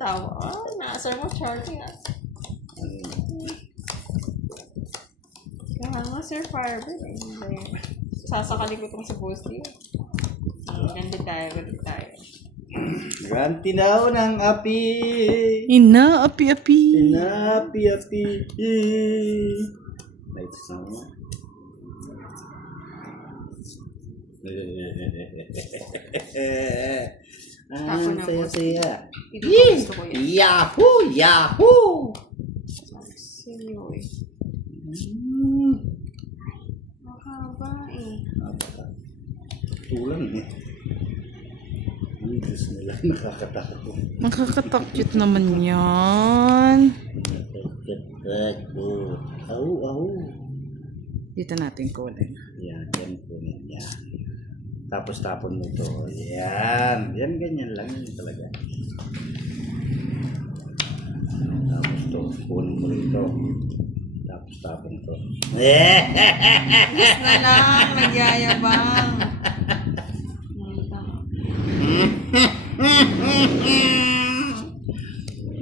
Tawa. Naasar mo, Charlie. Kaya nga, Sir Firebird. Sasakali ko itong sa Bosley. Ganda tayo. Gantinaw ng api. Ina, api-api. Api-api. Lights na mo. Ako na, saya-saya. Ito gusto ko yan. Yahoo! Yahoo! Seryo eh. Mahaba eh. Tulang eh. Diyos nila, nakakatakot. Nakakatakot naman yan. Nakakatakot. Au. Dito natin kunin. Yan po yan. Tapos tapon mo ito. Yan, ganyan lang yun talaga. Tapos ito, kunin mo rito. Tapos tapon ito. Gusto na lang, nagyayabang.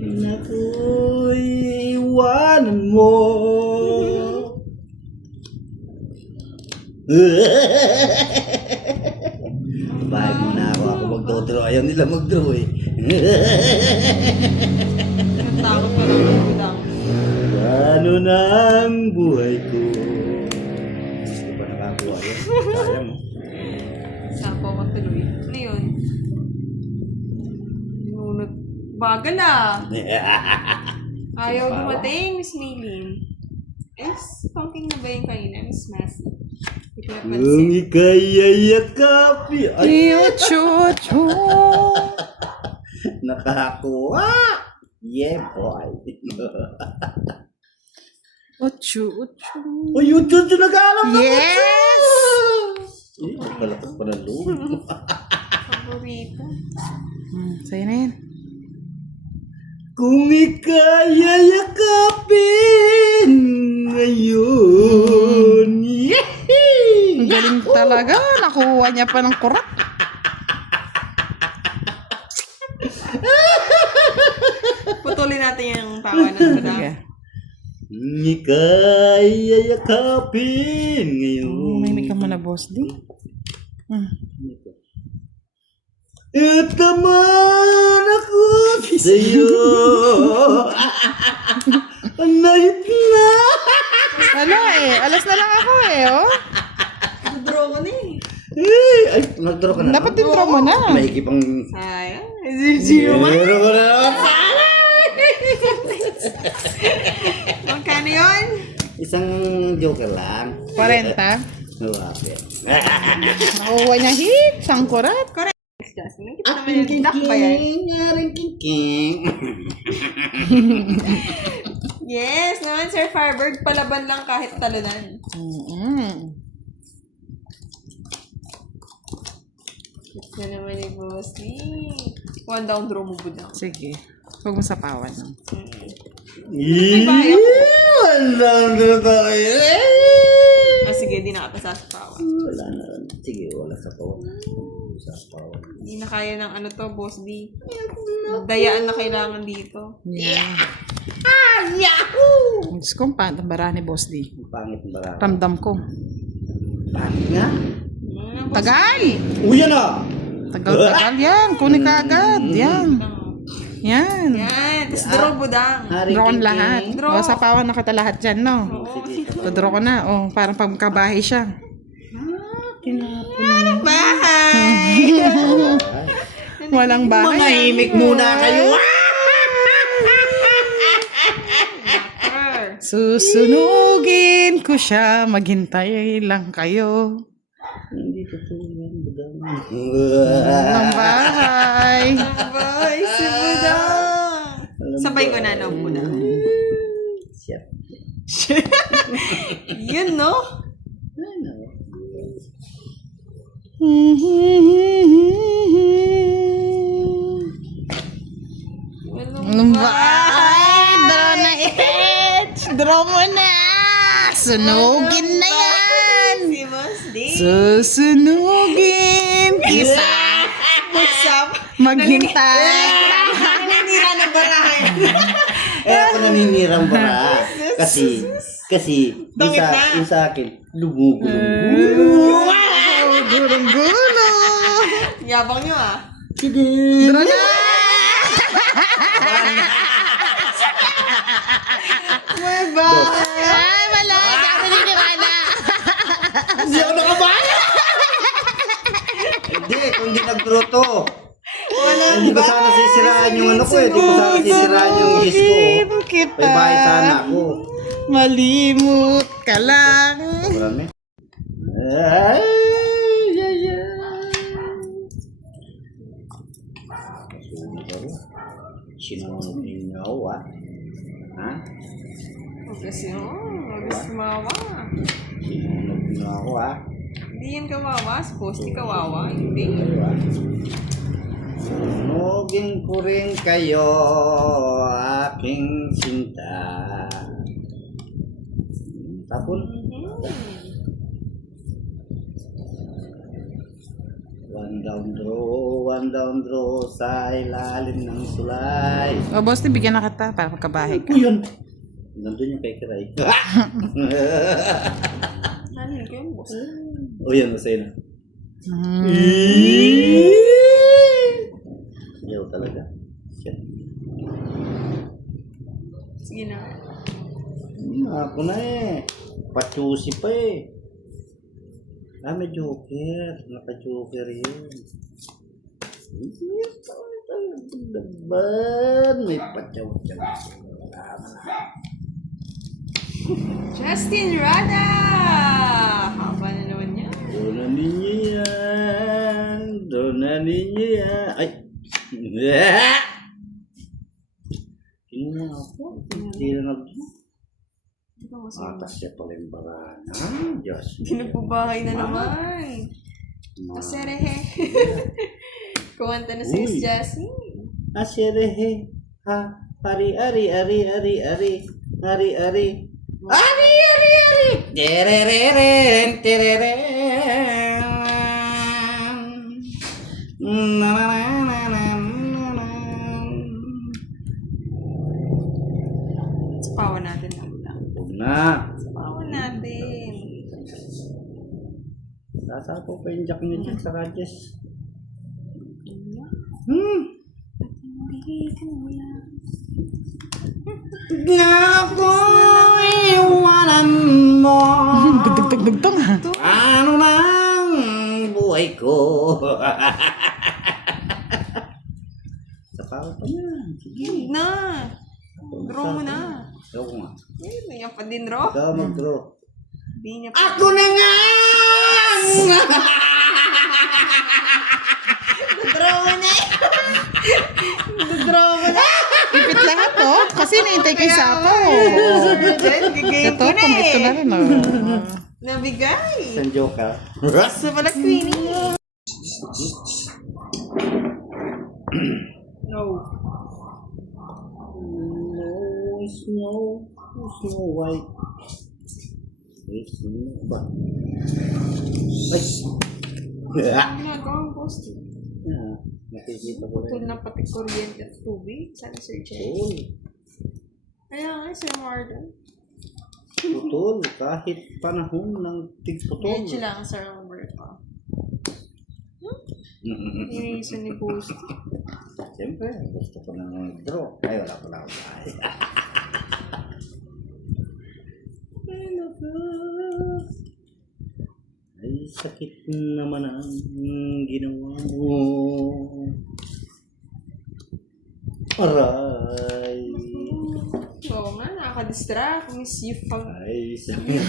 Naku, iwanan mo. Bahay mo na ako mag-draw. Ayaw nila mag-draw eh. Natakot pa ng budang. Ano na ang buhay ko? Hindi ba nakakuha yun? Sayang. Saan po magtuloy? Ano yun? Nunod. Bagal ah. Ayaw dumating, Miss Maylin. Pumping na ba yung kanina, Miss Massey? Hindi ko Kung napansin. ika'y yayakapi. Chuchu. Nakakuha! Yeah, boy. Uchu. Oh, YouTube nag-aalam na. Yes! Palakas pa ng loob. Paborito. Sa'yo na yan. Kung ika'y yayakapin ngayon. Yehey! Ang galing talaga. Nakuha niya pa ng kurat. Putulin natin yung tawa ng budang. Sige. Kung ika'y yayakapin ngayon. May ka muna, boss. Di. At naman ako sa'yo. Nahip na. Wala eh. Alas na lang ako eh, oh. Draw ko na eh. Ay, nag-draw ka na. Dapat din draw mo na. Mahigip ang... Sayang. Zero man. Meron ko na naman. Magkano yun? Isang joker lang. 40. Malapit. Nakuha niya hit. Sang kurat. Nakita naman yung duck ba yan? Aring king. Yes, naman Sir Firebird, palaban lang kahit talunan. Ito naman ni Bosley. One down draw mo budang. Sige. Huwag mo sapawan. Wala na tayo. Sige, di na kita sasapawan. Wala na. Sige, wala sa pawan. Hindi na kaya ng ano to, Boss D. Dayaan na kailangan dito. Yeah. Yahoo! Diyos ko, bara ni Boss D. Pangit ng barako. Ramdam ko. Pangit nga. Tagal! Uy, yan ah! Tagal yan. Kunin ka agad. Yan. Yan. Yan, tapos draw budang. Draw ko lahat. Draw. O, sapawan na kita lahat dyan, no? Draw ko na. O, parang pagkabahay siya. Bye! Walang bahay. Manahimik muna kayo. Susunugin ko siya. Maghintay lang kayo. Hindi totoo yan, budang. Walang bahay. Bye, si budang. Sabay ko na, no, budang. Shit. Yun, no? Walang bahay. Draw na it. Draw mo na. Sunugin na yan. Si Boss D. Susunugin kita. What's up? Maghintay. Naninira na ba Ako naninirang bara. Kasi, yung sa akin, lumugo. Gulong-gulo. Yabang nyo ah. Sige. Draw na! May ba? Ay, wala. Hindi ako naniniwala. Hindi ako nakabaya. Hindi, kung hindi nag-draw to. Hindi ko sana sisiraan yung ano ko eh. Hindi ko sana sisiraan yung his ko. Kita. May bahay sana ako. Malimut ka lang. Marami. Ay, ay, ay. Sinunod ninyo ako ah. Ha? Kasi August kawawa. Sinunod ninyo ako ah. Hindi yan kawawa. Supposedly kawawa. Hindi. Sunugin ko rin kayo, aking sinta. Tapon. One down draw sa ilalim ng sulay. O, boss, bigyan na kita para magkabahay ka. Yun! Nandun yung kay Kiray. Ano yun kayo, boss? O yan, masaya na. Yaw talaga. Shit. Sige na. Ako na eh. Pachusi pa eh. May joker. Naka-joker yun. Daban. May pachaw-chaw. Tama na. Justin Rada! Haba na naman yan. Doon na ninyo yan. Ay! Tingnan ako. Hindi na nag-draw. Atas siya pala yung barana. Diyos. Pinagbabahay na naman. Aserehe. Kumanta na si Miss Jessie. Aserehe. Ha. Ari. Terereren. Sapawan natin ang ulang. Huwag na. Sapawan natin. Sasapo pa yung jack niya dyan sa radyo. Na ako iwanan mo. Dugtong. Ano nang buhay ko? Sapaw pa yan. Sige. Huwag na. Draw mo na. Ikaw nga. Yan pa din, Ro. Ikaw mag-draw. Hindi niya pa. Ako na nga! Draw mo na eh. Draw mo na. Ipit lahat, oh. Kasi naintay ko yung sapo. Gigayin Ito, ko na pangit ko na eh. rin, oh. Nabigay. Isang joker. So pala, Queenie. No. Snow White. Snow ba? Ay! Ang ginagawang post. Nakikita ko Putol rin. na pati kuryente at tubig. Sana Sir Chen. Putol. Kaya nga, Sir Marlon. Putol. Kahit panahon ng tigputol. Medyo lang, Sir Roberto. Yung reason ni Post. Siyempre, gusto ko na mag-draw. Ay, wala ko na ako bahay. Ay, sakit naman ang ginawa mo. Aray. Oo nga, nakaka-distract. Miss you pag... Ay, sakit.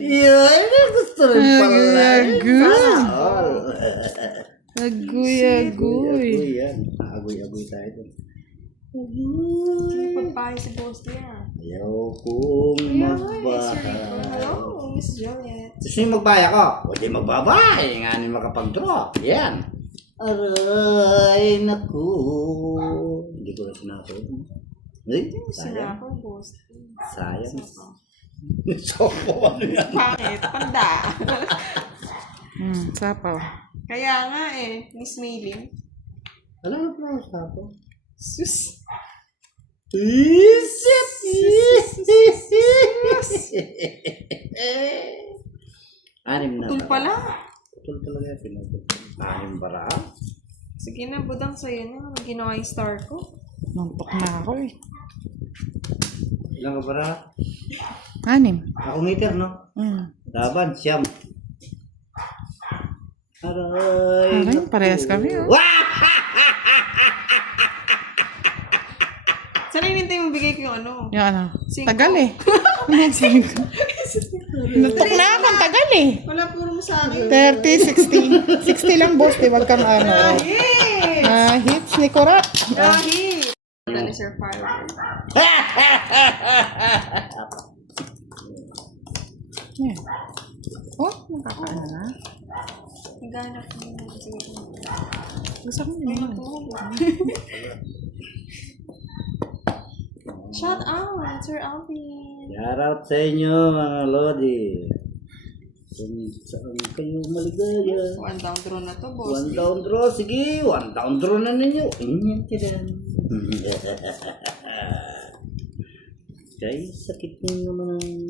Yeah. Ay, gusto rin pala. Agoy. Agoy yan. Agoy tayo dun. Pagpahay si Post niya. Ayaw kong magbahay. Hello, Miss Juliet. Gusto niyo magbaya ko? Huwag yung magbabahay. Nga niyo makapag-draw. Yan. Aray, naku. Hindi ko na sinasod. Ay, Sila sayang. ako, Post. Sayang. Sopo, ano yan? Pangit, panda. Sapaw. Kaya nga eh, Miss Maylin. Alam mo pa sa ako? Sus. Isip! Anim na Putol bara. pala. Putol talaga. Pinutol. Anim bara. Sige na, budang sa'yo na. Ginawa yung star ko. Nantok na ako eh. Ilang ka bara? 6. Ako meter, no? Laban, siyam. Aray. Aray, parehas kami, oh. Sana hinintay mo bigay ko yung ano. Yung ano? Cinco. Tagal eh. Ano yung 5? Nantok na ako, ang tagal eh. Wala puro mo sa akin. 30, 60. 60 lang, boss. Di wag kang ano. Dahil! Hits ni Kurat. Dahil! Wala ni Sir Fire. Yeah. Oh, nakakaano na. Naghanap mo. Sige. Gusto ko May naman. matulog. Shout out, Sir Alvin. Shout out sa inyo, mga Lodi. Kung saan kayo maligaya. One down draw na to, boss. One down draw. Sige, one down draw na ninyo. Inyan tira. Kay sakit nyo naman ang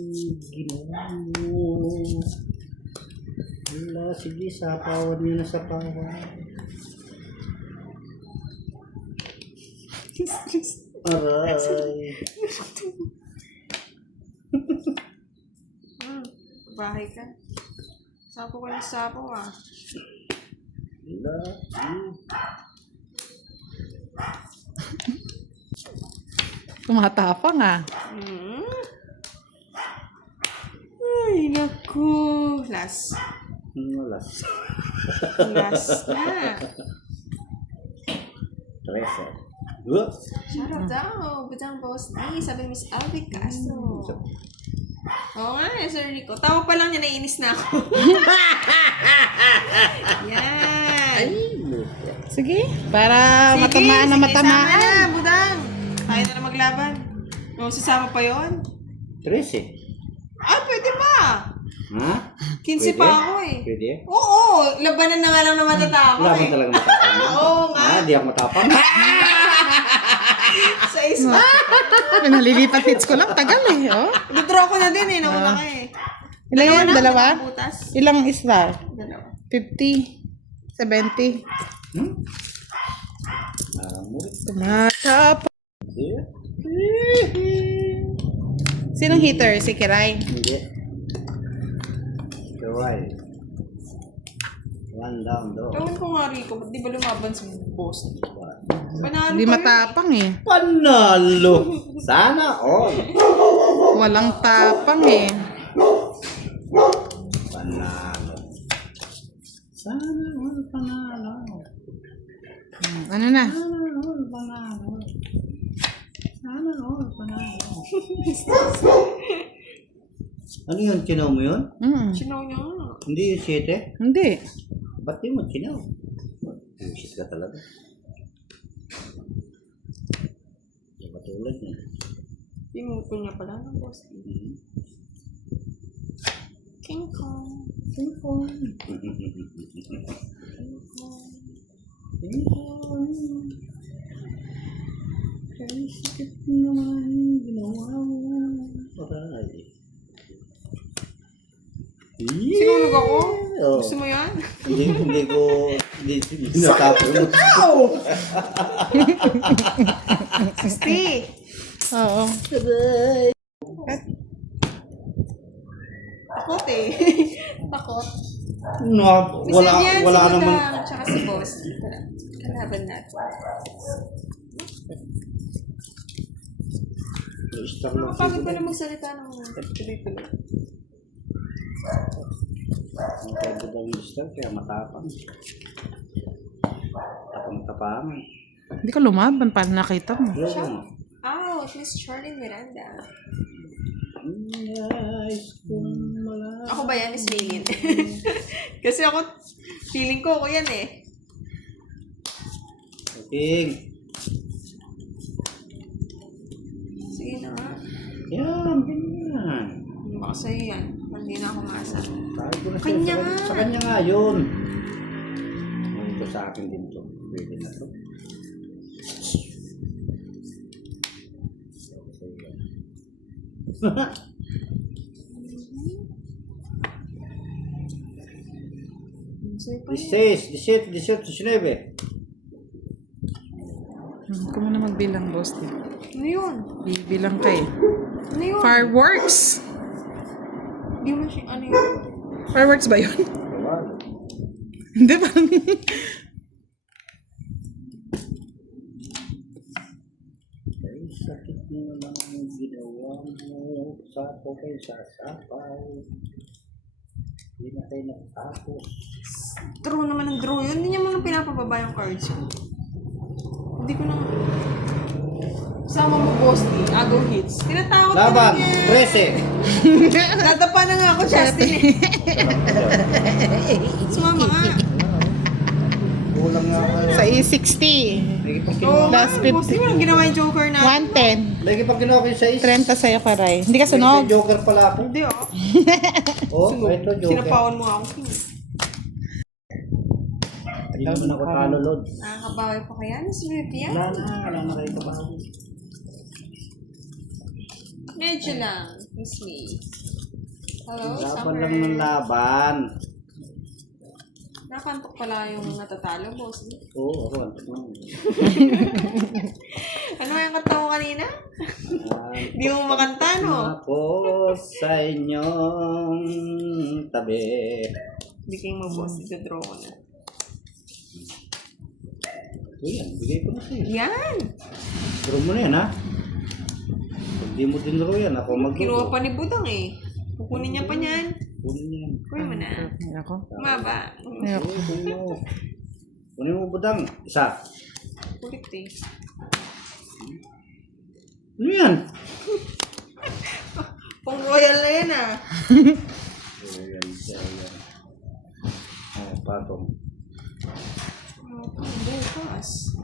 ginawa mo. Wala, sige, sapawan nyo na sapawan. Aray. Bahay ka. Sapo ko ng sapo, ah. Wala. Tumatapang ah. Ay, naku. Last. Wala. Last na. 13. Whoop. Shout out daw. Budang boss D. Sabi ni Miss Alvin Castro. Oo nga, Sir Rico. Tawa pa lang niya, naiinis na ako. Yan. Sige, para matamaan na Sama matamaan. na, budang. Kaya na maglaban. O, sasama pa yon. 13. Ah, pwede pa. Ha? 15 pa ako eh. Pwede? Oo, labanan na nga lang na matatapos Wala eh. mo talaga matapang. Oo nga. Di ako matapang. Sa isa. Nalilipat hits ko lang, tagal eh. Oh. Dudraw ko na din eh, nauna ka eh. Ilan yan? Dalawa? Butas. Ilang star? Dalawa. 50, 70. Tumatapang. Sinong hitter? Si Kiray. Hindi. Right. One down daw. Ewan ko nga Rico, ba't di ba lumaban si boss? Panalo Hindi pa yun. matapang eh. Panalo! Sana all. Walang tapang eh. Panalo. Sana all panalo. Ano na? Sana all panalo. Sana all panalo. Ano yun? Chinaw mo yun? Sinaw niya nga. Hindi yung 7? Hindi. Ba't di mo chinaw? Bullshit ka talaga. Hindi matulad niya. Pimuto niya pala ng boss. King Kong. King Kong. King Kong. Kaya sakit naman ginawa mo. Aray. Sinulog ako? Oh. Gusto mo yan? Hindi ko natapos mo. 60. Oo. Takot eh. Takot. No, wala si naman. Budang, tsaka si boss. Kalaban natin. Star lang Nakapagod ba na magsalita ng tuloy-tuloy? Ang pwede daw yung star, kaya matapang. Tapang-tapang. Hindi ka lumaban. Paano nakita mo? Shout out, Miss Charlene Miranda. Ako ba yan, Miss Lilin? Kasi ako, feeling ko ako yan eh. King. Sige na nga. Yan, ganyan. Baka sa'yo yan. Hindi na ako maasa. Sabi ko na sa'yo, Kanya nga. sa kanya nga yun. Ito sa akin din to. Pwede na to. Sa'yo pa yun. 16, 17, 18, 19. Kung na magbilang, boss. Ano yun? Bibilang ka eh. Ano yun? Fireworks! Di mo siya, ano yun? Fireworks ba yun? Hindi ba? Ay, sakit mo naman ang ginawa mo. Sapo kayo sasapaw. Hindi na kayo nakatapos. Draw naman ang draw yun. Hindi niya man pinapababa yung cards ko. Hindi ko nang... Sama mo, boss ni. Agaw hits. Tinatakot ka Laban, na niya. 13. Dadapa na nga ako, Justin. Sumama nga. Kulang nga kayo. Sa E60. Lagi pang Oo kinuha. nga, Last boss ni. Walang ginawa yung joker na. 110. Lagi pang kinuha ko yung 6. 30 sa'yo, Karay. Hindi ka sunog. Joker pala ako. Hindi, oh. Oh, ito joker. Sinapawan mo ako. Hindi naman ako talo, Lord. Nakakabawi pa kaya? Naswerte yan? Wala na kayo kabawi. Medyo lang. Miss me. Hello, Laban summer. lang ng laban. Nakantok pala yung natatalo, boss. Oo, ako. Antok lang. Ano yung kanta mo kanina? Di mo makanta, no? Ako sa inyong tabi. Hindi kayo boss. Ito-draw ko na. Yan, bigay ko na sa'yo. Yan! Draw mo na yan, ha? Pag di mo din draw yan, ako mag-draw. Kinuha pa ni Budang eh. Kukunin niya pa niyan. Kunin yan. Kunin mo na. Ako. Maba. Ayoko. Kunin mo. Kunin mo, budang. Isa. Kulit eh. Ano yan? Pang royal na yan ah. Ayan, ayan. Oh, patong. Bukas.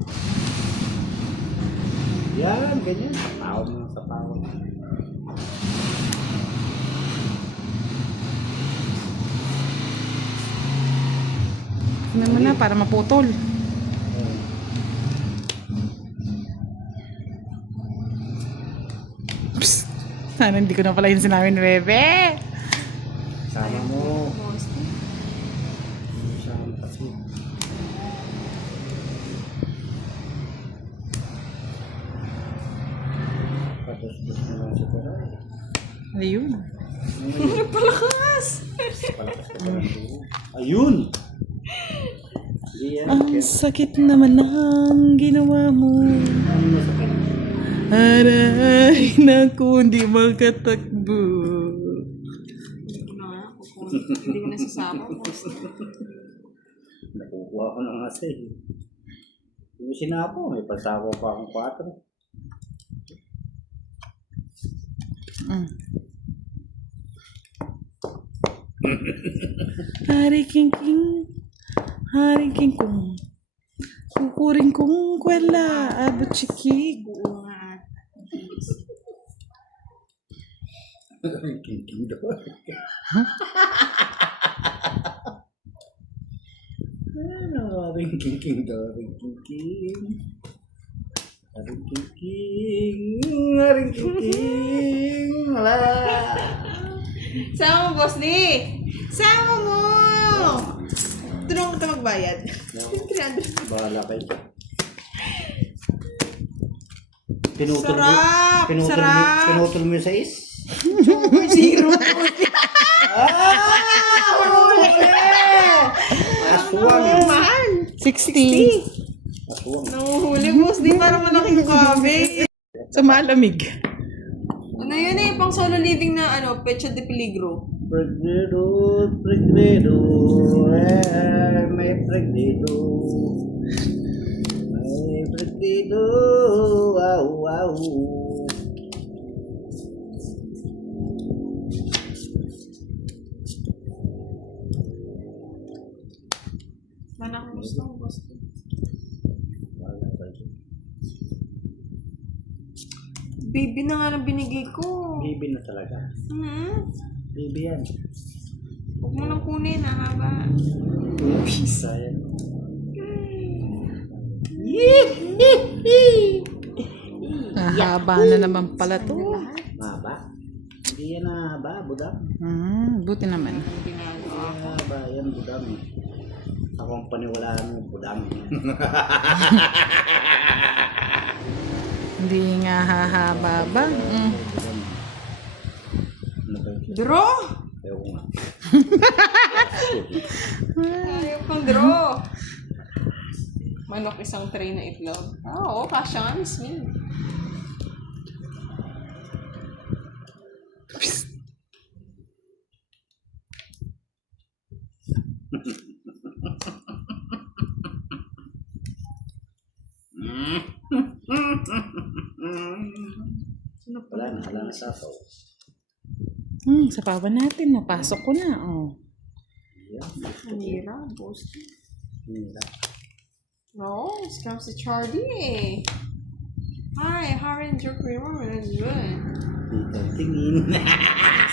Yan, ganyan. Sapawon mo, sapawon. Tingnan mo na para maputol. Psst. Sana hindi ko na pala yung sinabi ni Bebe. Sama mo. Boss. Sama kasi. Patos-dos na lang sa tara. Ayun. Palakas! Palakas ka lang doon. Ayun! Yan. Ang sakit naman ng ginawa mo. Ano mo sakit? Aray, naku, hindi makatakbo. Hindi ko na nga. Hindi ko nasasama. Boss. Nakukuha ko ng asa eh. Yung sinapo, may pasako pa akong 4. Hari king king, hari king kong. Kukuring kong kwela, abot chiki. Oo nga. King doon. Ano, king doon, king. Aring king. Wala. Sama mo, boss ni! Sama mo! Tulungan kita magbayad. 300. Bahala kayo. Pinutol mo, Sarap! pinutol mo, Sarap! pinutol mo yung 6? Zero. Aswang. Mahal! 60. Aswang. Nanguhuli, boss. Di parang malaking kabe. Sa malamig. Ano yun eh? Pang solo living na ano, Pecha de Peligro. Pregnedo, may pregnedo. May pregnedo, wow. Mana ko gusto, boss. Baby na nga lang binigay ko. Bibi na talaga. Bibi yan. Huwag mo nang kunin, haba. Sayang. Haba na naman pala to. Maba. Hindi yan na ba, budang? Buti naman. Ang ginagawa. Ba, yan, budang. Ako ang paniwalaan mo, budang. Hindi nga hahaba ba? Budang. Ano ba yun? Draw! Ayaw ko nga. Ayaw kong draw. Manok isang tray na itlog. Oo, kasya nga, Miss May. Wala na sasaw. Sapawan natin. Napasok ko na. Oh. Yan. Ang hirap, boss. Hindi. No, it's comes to Charlie eh. Hi, how are your creamer? That's good. Dito, tingin.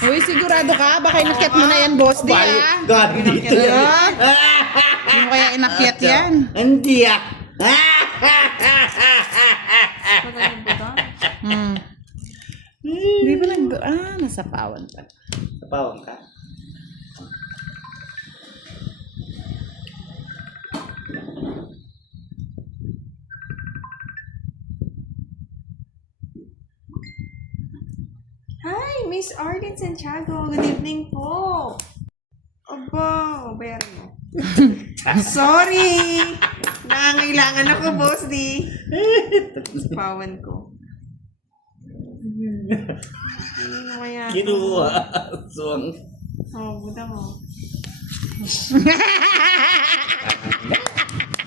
Uy, sigurado ka? Baka inakyat mo na yan, boss. Di ah. Gabi dito yan. Ano kaya inakyat yan? Hindi ah. Patay ba ito? Hindi ba nasapawan pa. Napawang ka. Hi, Miss Arden Santiago. Good evening po. Aba, bayaran mo. Sorry! Nangangailangan ako, boss di. Pawan ko. Ano kaya? Kinuha. Suwang. Oh, buda mo.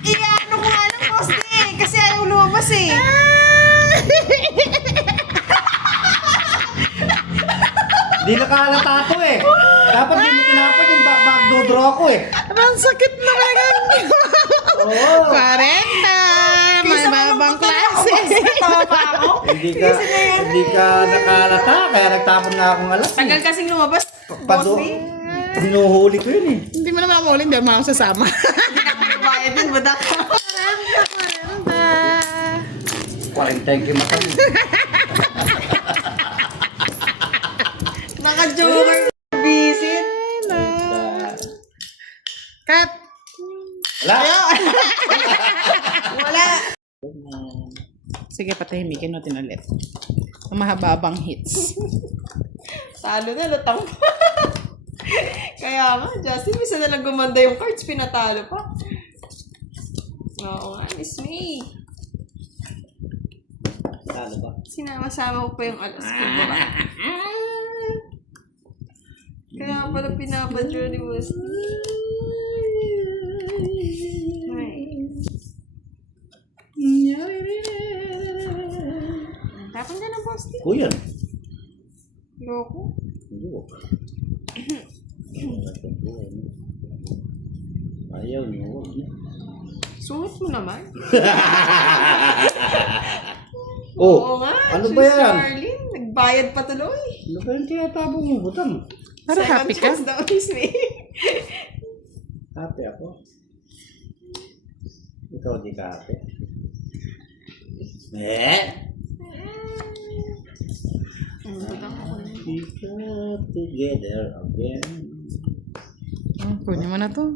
Ano ko nga lang, boss di. Kasi ayaw lumabas eh. Di nakalata ko eh. Dapat di mo tinapon yung backdoor ako eh. Ang sakit na lang. Oo. 40! May babang klase. Tawa pa ako. Hindi ka nakalata, kaya nagtapon nga akong alas. Tagal kasing lumabas, boss di. Hinuhuli ko yun eh. Hindi mo naman ako hindi mo ako sasama. Hindi na ako mabayad din, buda. 40 yung mata mo. Naka-joker visit. Cut! Wala. Wala. Sige, patahimikin natin ulit. Ang mahababang hits. Talo na, lutang pa. Kaya nga, Justin, misa na lang gumanda yung cards, pinatalo pa. Oo nga, Miss May. Talo ba? Sinama-sama ko pa yung alas ko ba? Kaya pala pinapadyo ni Boss. Tapon ka na, Boss. Kuya. Loko. Hindi ko. Ayaw niyo. Huwag niya. Suot mo naman. Oh, Oo nga, ano si ba yan? Starling, nagbayad pa tuloy. Ano ba yung tinatabo mo, butang? Para Second happy ka? chance daw, Miss May. Happy ako. Ikaw di ka happy. We got together again. Kunin mo na to.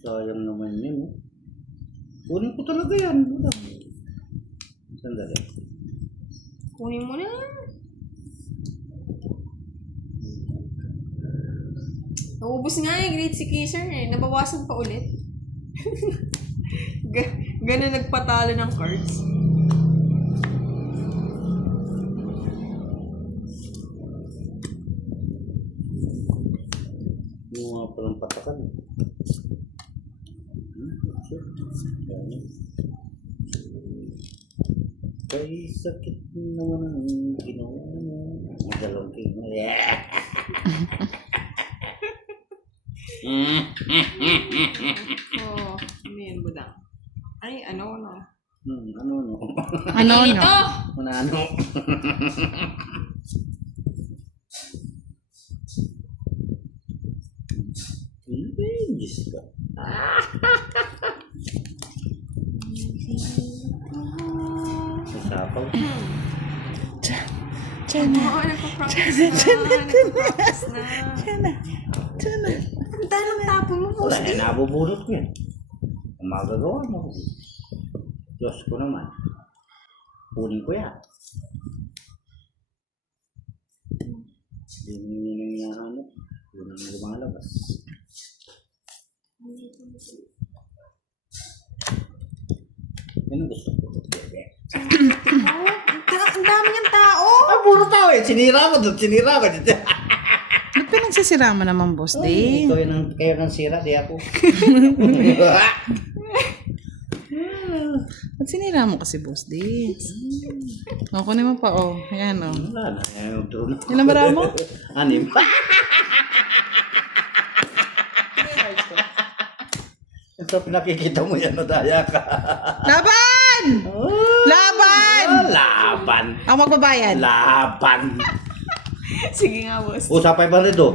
Sayang naman yun. Oh. Kunin ko talaga yan. Butang. Sandali. Kunin mo na. Naubos nga eh, grade si Kisser eh. Nabawasan pa ulit. Ganun nagpatalo ng cards. Yung mga palang patakan. Kay sakit naman ang ginawa mo. Dalawang king. Oh, ano yan, budang? Ay, ano. Ano? Ano? Ito! Ano? Diyos ka. Nasapaw. Diyan na. Oo, nagpa-practice na. Nagpa-practice na. Diyan na. Diyan na. Ang dahil ang tapon mo, Wala, Bossy. nabubulot ko yan. Ang magagawa mo. Diyos ko naman. Kunin ko yan. Hindi mo nang hinahanap. Yun ang lumalabas. Yan ang gusto ko. Ang dami niyang tao. Ah, puro tao eh. Sinira mo doon. Sinira mo dito. Ba't pinagsisira mo naman, Boss D? Ikaw yun ang kayo ng sira. Di ako. Ba't sinira mo kasi, Boss D? O, kunin mo pa, o. Ayan, o. Wala na. Ayaw doon. Ilan bara mo? 6. Ito pinakikita mo yan. Nadaya ka. Laban! Laban! Laban. Ako magbabayad. Laban. Sige nga, boss. O, sa 500 o.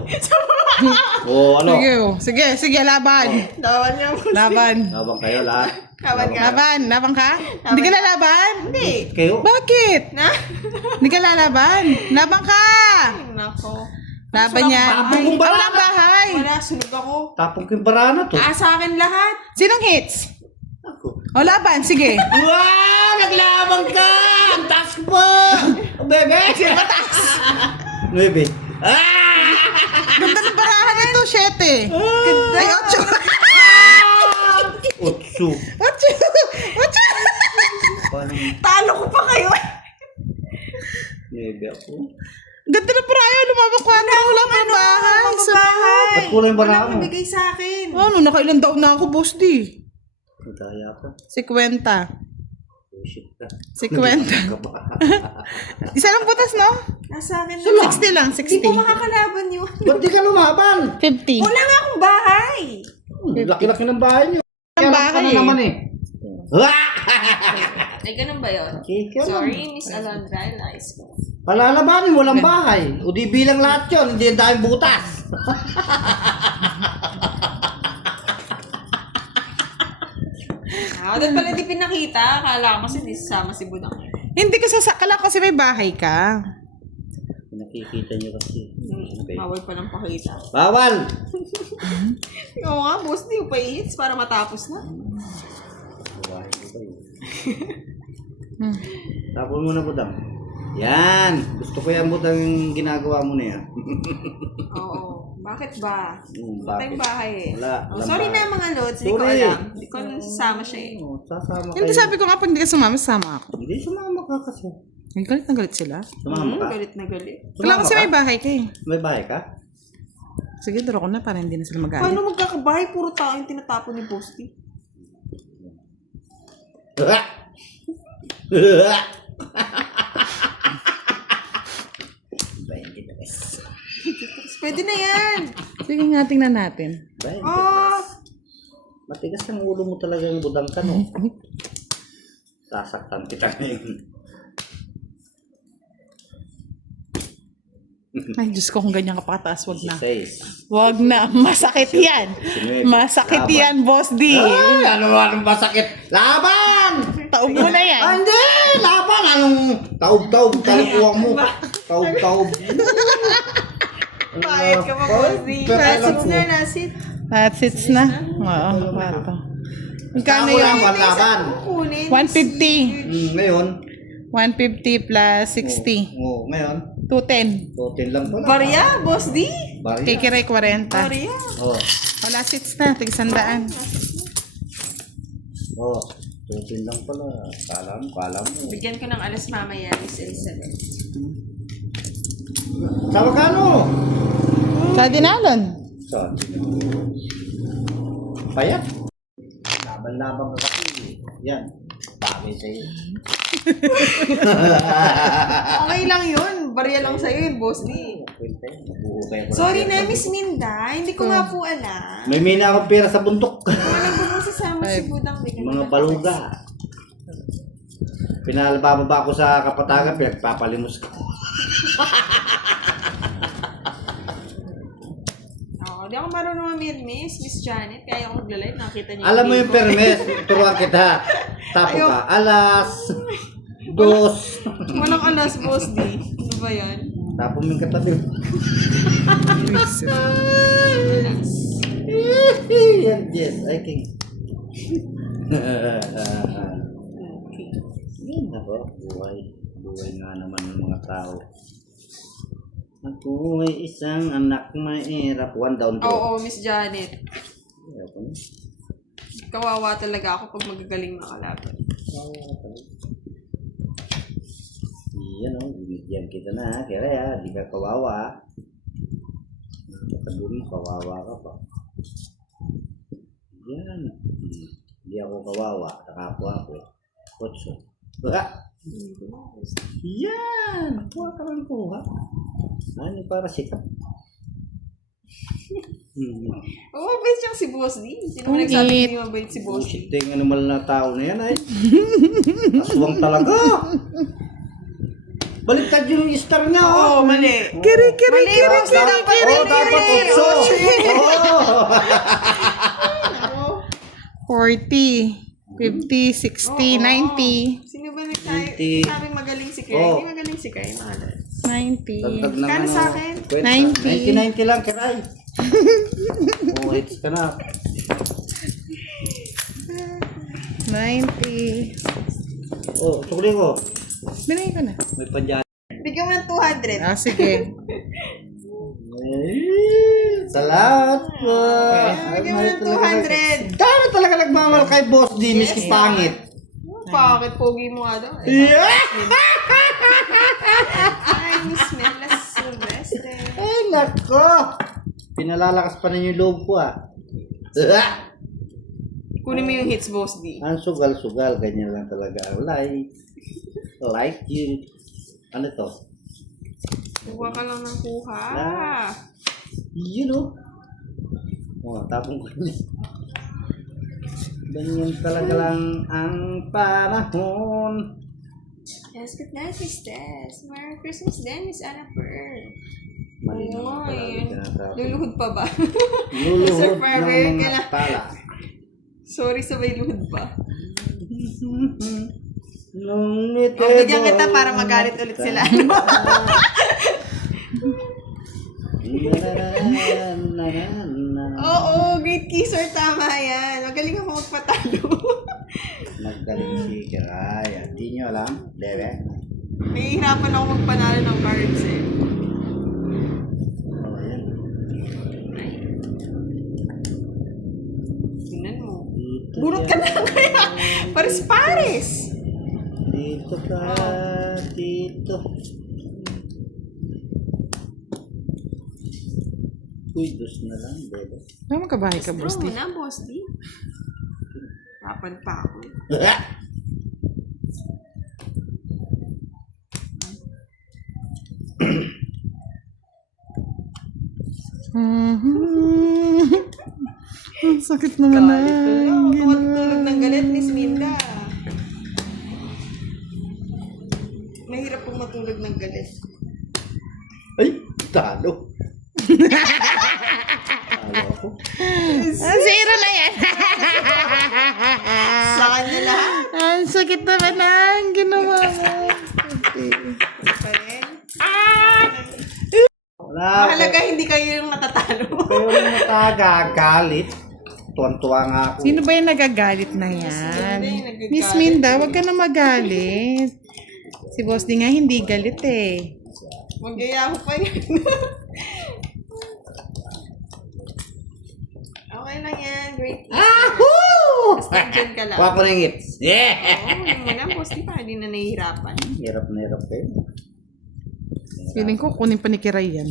O, ano? Sige, o. Sige, sige, laban. Laban niya, boss. Laban. Labang kayo lahat. Laban ka. Laban. Laban ka? Hindi ka lalaban? Hindi. Kayo? Bakit? Na? Hindi ka lalaban. Laban ka! Nako. Laban niya. Tapong Ay, kung ba- walang bahay. Wala, sunog ako. Tapong ko yung barana to. Sa akin lahat. Sinong hits? Ako. O, laban. Sige. Wow! Naglabang ka! Ang taas mo! Bebe! Sino ba taas? 9. Ah! Ganda ng barahan nito, 7. Ganda. Ay, 8. 8. 8. Talo ko pa kayo. 9 ako. Ganda ng barahan. Lumabang kwadro. Wala pa bahay. Bahay. Ba't kulay yung Wala barana mo? mabigay sa akin. Ano, nakailan taon na ako, Boss D? Madaya ka. 50. Bullshit ka. 50. Ka ba? Isa lang butas, no? Nasa akin Sila. 60 lang, Hindi ko 60. makakalaban yun. Ba't di ka lumaban? 50. Wala nga akong bahay. Laki-laki ng bahay niyo. Ang Kaya bahay ka na eh. naman eh. Ay, ganun ba yun? Kaya Sorry, Miss Alondra. Lies ko. Palalabanin, walang bahay. O di bilang lahat yun, hindi tayong butas. Doon pala di pinakita. Akala ko kasi di sasama si Budang. Hindi ko sasakala kasi may bahay ka. Nakikita niyo kasi. Okay. Bawal pa lang pakita. Bawal! Oo nga, boss, di pa hits para matapos na. Babae ko ba yun? Tapon mo na, Budang. Yan! Gusto ko yan, Budang, yung ginagawa mo na yan. Oo. Bakit ba? Wala tayong Bakit? bahay eh. Wala. Oh, Walang sorry bahay. na mga lods, hindi ko Sorry. alam. Hindi ko alam sasama siya eh. Oo, sasama kayo. Hindi sabi ko nga pag hindi ka sumama, sasama ako. Hindi, sumama ka kasi. Ay, galit na galit sila. Sumama ka? Galit na galit. Wala kasi ka? may bahay ka eh. May bahay ka? Sige, duro ko na para hindi na sila magalit. Paano magkakabahay? Puro tao yung tinatapon ni Bosti. Pwede na yan. Sige nga, tingnan natin. Oh, Matigas ang ulo mo talaga yung Budang ka, no? Sasaktan kita ngayon. Ay, Diyos ko, kung ganyan ka pakataas, wag na. 16. Wag na. Masakit yan. Masakit Laban. yan, Boss D. Ay, anong masakit? Laban! Taog mo na yan. Ah, hindi! Laban! Anong taob-taob? Talukuha mo. Taob-taob. bayad ka pa, Bosti. Nasits na, nasit. That's it na. Oo, pato. Magkano Ako yun? lang ang laban. Kukunin. 150. Ngayon. 150 plus 60. Oo, ngayon. 210. 210 lang pala. Barya, Boss D. Barya. Kikiray 40. Barya. Oo. Wala seats na. Tig-100. Oo. 210 lang pala. Kala mo. Bigyan ko ng alas mamaya, Miss Elizabeth. Sa magkano? Sa dinalon. Saan? Payat. Laban-laban ka kasi. Yan. Bagay sa'yo. Okay lang yun. Barya lang sa'yo yun, Boss D. Sorry na, Miss Minda. Hindi ko nga po alam. May mina akong pera sa bundok. Walang bumang sasama si Budang. Mga baluga. Pinalababa ko sa Kapatagan, pinagpapalimos ko. Oo, di ako marunong mamirmis, Miss Janet. Kaya ako maglalay, nakita niyo. Alam mo yung permes, turuan kita. Tapo ka, alas, dos. Walang alas, Boss D. Ano ba yan? Tapos may katabi. Visit. Relax. Yan, yes, I can. Okay. Yan ako, buhay. Buhay nga naman ng mga tao. Ako ay isang anak mahirap. One down to. Oo, Miss Janet. Ayoko na. Kawawa talaga ako pag magagaling makalaban. Yan o, binigyan kita na ha. Kaya ya, di ka kawawa. Nakakatabi mo, kawawa ka pa. Yan. Hindi ako kawawa. Nakapwa ako. Kotso. Yan! Kuha ka lang kuha. Ano para sikat? Oo, mabait siyang si Boss D. Sino Ang nagsabi it. hindi mabait si Boss D? Bullshit yung animal na tao na yan ay. Aswang talaga. Baliktad yung star niya Oo, oh. mali. Kiri, kiri, Mali, kiri, Boss D. Dapat Oh, dapat utso. Oo. 40, 50, 60, 90, Sino ba 90. nagsabing magaling si Kay? Oo. Hindi magaling si Kay, mga lods. 90. Dagdag ng Kano ano. sa akin? 90. 90 lang, kiray. Oh, hits ka na. 90. Oh, sukli ko. Binigay ko na. May padyan. Bigyan mo ng 200. Ah, sige. Salamat po. Bigyan mo ng 200. Kano talaga nagmamahal kay Boss D, miski pangit. Bakit? Pogi mo nga daw. Yeah! Ay, Miss Melas Silvestre. Ay, nako. Pinalalakas pa ninyo yung loob ko ah. Kunin mo yung hits, Boss D. Ang sugal-sugal, ganyan lang talaga. Like you. Ano to? Kuha ka lang ng kuha. You know? Oh, tapong ko niya. Ganyan talaga lang ang panahon. Yes, good night, Miss Tess. Merry Christmas din, Miss Anna Pearl. Mali Oo, naman pala ayun. yung tinatapon. Luluhod pa ba? Luluhod Sir ng Forever, mga kailan- tala. Sorry, sabay luhod pa. Nung ito O, bigyan kita para magalit ulit sila. Oo, great kisser, tama yan. Magaling ako magpatalo. Naggaling si Kiraya. Hindi nyo alam? Dere? Nahihirapan ako magpanalo ng cards eh. Oh, yan. Tingnan mo. Dito Burot ka yan. na kaya. Pares-pares. Dito ka. Dito. Uy, dos na lang, bebe. Ano magkabahay ka, Bro, Boss D? mo na, Boss D. Rapan pa ako. Ang sakit naman na. Tulog ng galit, Miss Minda. Mahirap pong matulog ng galit. Ay, talo. Talo ako. Zero na yan. Sa kanya lahat. Ang sakit naman na. Ang ginawa mo. Pa rin. Wala. Mahalaga hindi kayo yung matatalo. Kayo yung nakagagalit. Tuwan-tuwa nga ako. Sino ba yung nagagalit na yan? Minda yung nagagalit. Miss Minda, wag ka na magalit. Si Boss D nga hindi galit eh. Magaya ko pa yun. Okay lang yan. Great. Ahoo! Basta dyan ka lang. Kuha ko ng hits. Yeah! Oo, hindi mo na, Boss. Di pa, hindi na nahihirapan. Hirap na hirap kayo. Feeling ko kunin pa ni Kiray yan.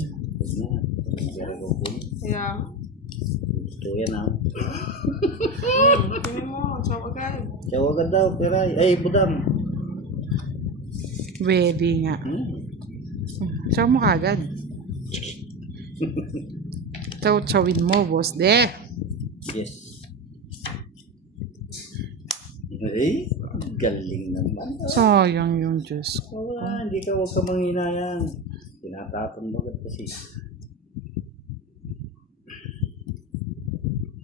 Hirap ko po. Kaya, Gusto yan ah. kunin mo. Tsaka agad. Tsawagan daw, Piray. Ay, budang. Pwede nga. Tsaw mo kagad. Tsaw-tsawin mo, Boss D. Yes. Ay, galing naman. Sayang yung Diyos ko. Wala, hindi ka, huwag ka manghinayang. Tinatapon mo agad kasi.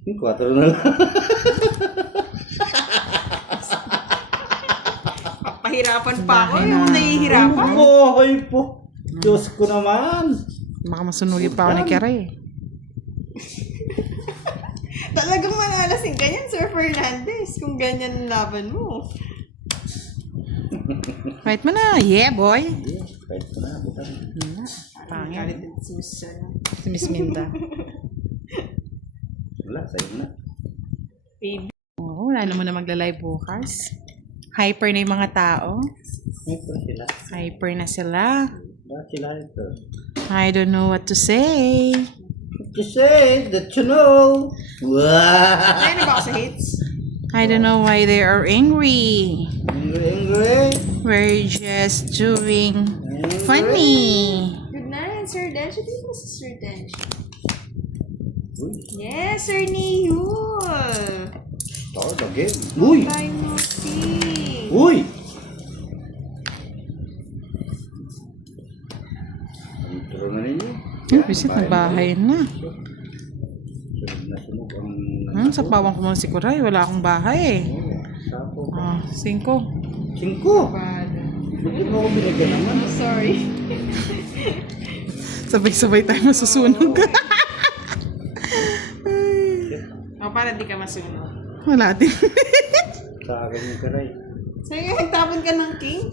4 na lang. Pahirapan pa ako. Yung nahihirapan. Buhay po. Diyos ko naman. Baka masunugin pa ako ni Keray. Talagang malalasing ganyan, Sir Fernandez, kung ganyan ang laban mo. Fight mo na. Yeah, boy. Yes, kahit ko na. Butang. Pangit. Si Miss Sarah. Si Miss Minda. Wala, sa'yo na. Baby. Oo, wala naman na magla-live bukas. Hyper na yung mga tao. Ito sila. Hyper na sila. Bakit sila ito? I don't know what to say. Just say that you know. Wow! Ay, ba ako sa hits? I don't know why they are angry. Angry? We're just doing Angry? funny. Good night, Sir Dench. Ito yung si Sir Dench. Uy, Yes, Sir Nihul. start again. Uy! Tayo mo si. Uy! Intro na ninyo. Oh, visit ng bahay na. Sunod na sunog ang... Sa pawang ko muna si Kuray. Wala akong bahay eh. Sapo. 5. 5. Bad. Hindi mo ako binigyan naman. I'm sorry. Sabay-sabay tayo masusunog. O, para di ka masunod. Wala din. Sa akin yung karay. Sa'yo, nagtapon ka ng king?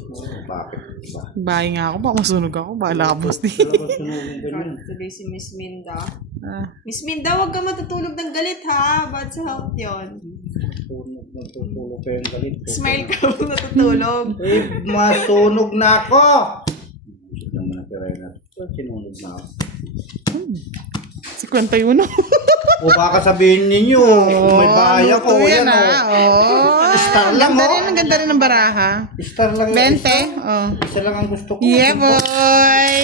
Bakit ba? Bahay nga ako. Baka masunog ako. Bahala ka boss din. Talagang sunugin ganyan. Today si Miss Minda. Ah, Miss Minda, huwag ka matutulog ng galit ha. Bad sa health yun. Natutulog kayo ng galit. Smile ka kung natutulog. Eh, masunog na ako! Isip naman ang karay na. Sinunog na ako. 51. O baka sabihin ninyo, may bahay ako. luto Yan yan, o. Star lang, ang ganda rin ng baraha. Star lang yung 20. Oh. Isa lang ang gusto ko. Yeah, boy!